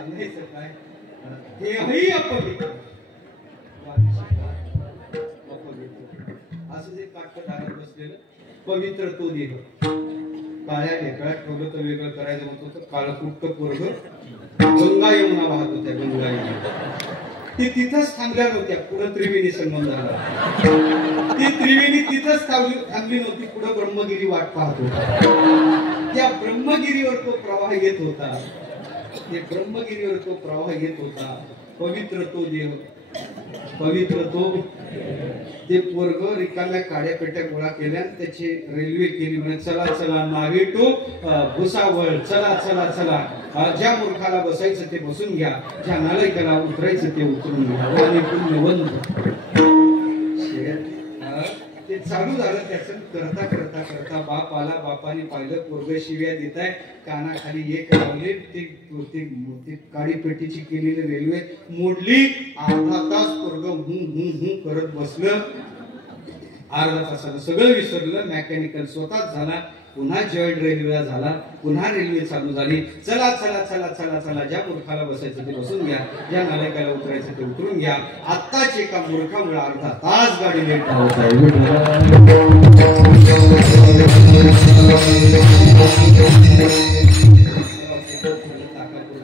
सांगायचं काय देहही अपवित्र असं जे काटकदारात बसलेलं पवित्र तो देह काळ्या ढेकळ्यात ठेवलं तर वेगळं करायचं म्हणतो तर काळं कुट्ट पोरग गंगा यमुना वाहत होत्या गंगा यमुना ती तिथंच थांबल्या नव्हत्या पुढे त्रिवेणी संगम झाला ती त्रिवेणी तिथंच थांबली नव्हती पुढे ब्रह्मगिरी वाट पाहत होता त्या ब्रह्मगिरीवर तो प्रवाह येत होता ते ब्रह्मगिरीवर तो प्रवाह येत होता पवित्र तो देव पवित्र तो ते पोरग रिकाम्या काड्या पेट्या गोळा केल्या त्याची रेल्वे केली म्हणजे चला चला नावे टू भुसावळ चला चला चला ज्या मूर्खाला बसायचं ते बसून घ्या ज्या नालायकाला उतरायचं ते उतरून घ्या आणि पुण्यवंत ते चालू झालं त्याचं करता करता करता बाप आला बापाने पाहिलं पोरग शिव्या देत आहे कानाखाली एक लावले ते काळी पेटीची केलेली रेल्वे मोडली अर्धा तास पोरग हू करत बसलं अर्धा तासाला सगळं विसरलं मेकॅनिकल स्वतःच झाला पुन्हा जॉईंट रेल्वेला झाला पुन्हा रेल्वे चालू झाली चला चला चला चला चला ज्या मूर्खाला बसायचं ते बसून घ्या ज्या नालायकाला उतरायचं ते उतरून घ्या आत्ताच एका मूर्खामुळे अर्धा तास गाडी लेट होत आहे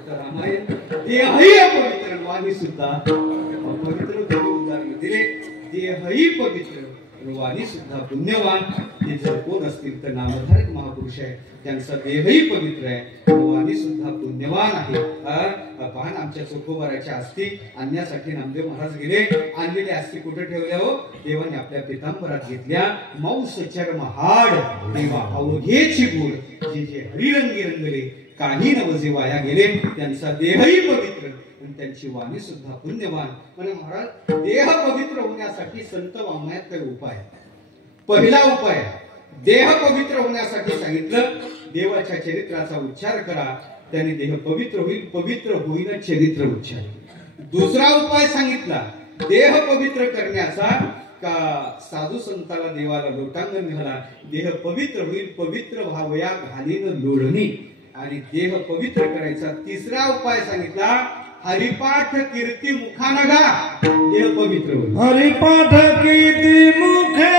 रामायण देहही अपवित्र वाणी सुद्धा पवित्र उदाहरण दिले देहही पवित्र वाणी सुद्धा पुण्यवान हे जर कोण असतील तर नामधारक महापुरुष आहे त्यांचा देहही पवित्र आहे वाणी सुद्धा पुण्यवान आहे पाहन आमच्या चोखोबाराच्या अस्थी आणण्यासाठी नामदेव महाराज गेले आणलेले अस्थी कुठे ठेवल्या हो देवाने आपल्या पितांबरात घेतल्या मौस चर्म हाड देवा अवघेची गोड जे जे हरिरंगी रंगले काही नवजे वाया गेले त्यांचा देहही पवित्र आणि त्यांची वाणी सुद्धा पुण्यवान म्हणजे महाराज देह पवित्र होण्यासाठी संत वाङ्मयात काही उपाय पहिला उपाय देह पवित्र होण्यासाठी सांगितलं देवाच्या चरित्राचा उच्चार करा त्याने देह पवित्र होईल पवित्र होईल चरित्र उच्चार दुसरा उपाय सांगितला देह पवित्र करण्याचा का साधू संताला देवाला लोटांगण घाला देह पवित्र होईल पवित्र व्हावया घालीन लोढणी आणि देह पवित्र करायचा तिसरा उपाय सांगितला हरिपाठ कीर्ती मुखानगा देह पवित्र होईल हरिपाठ कीर्ती मुखे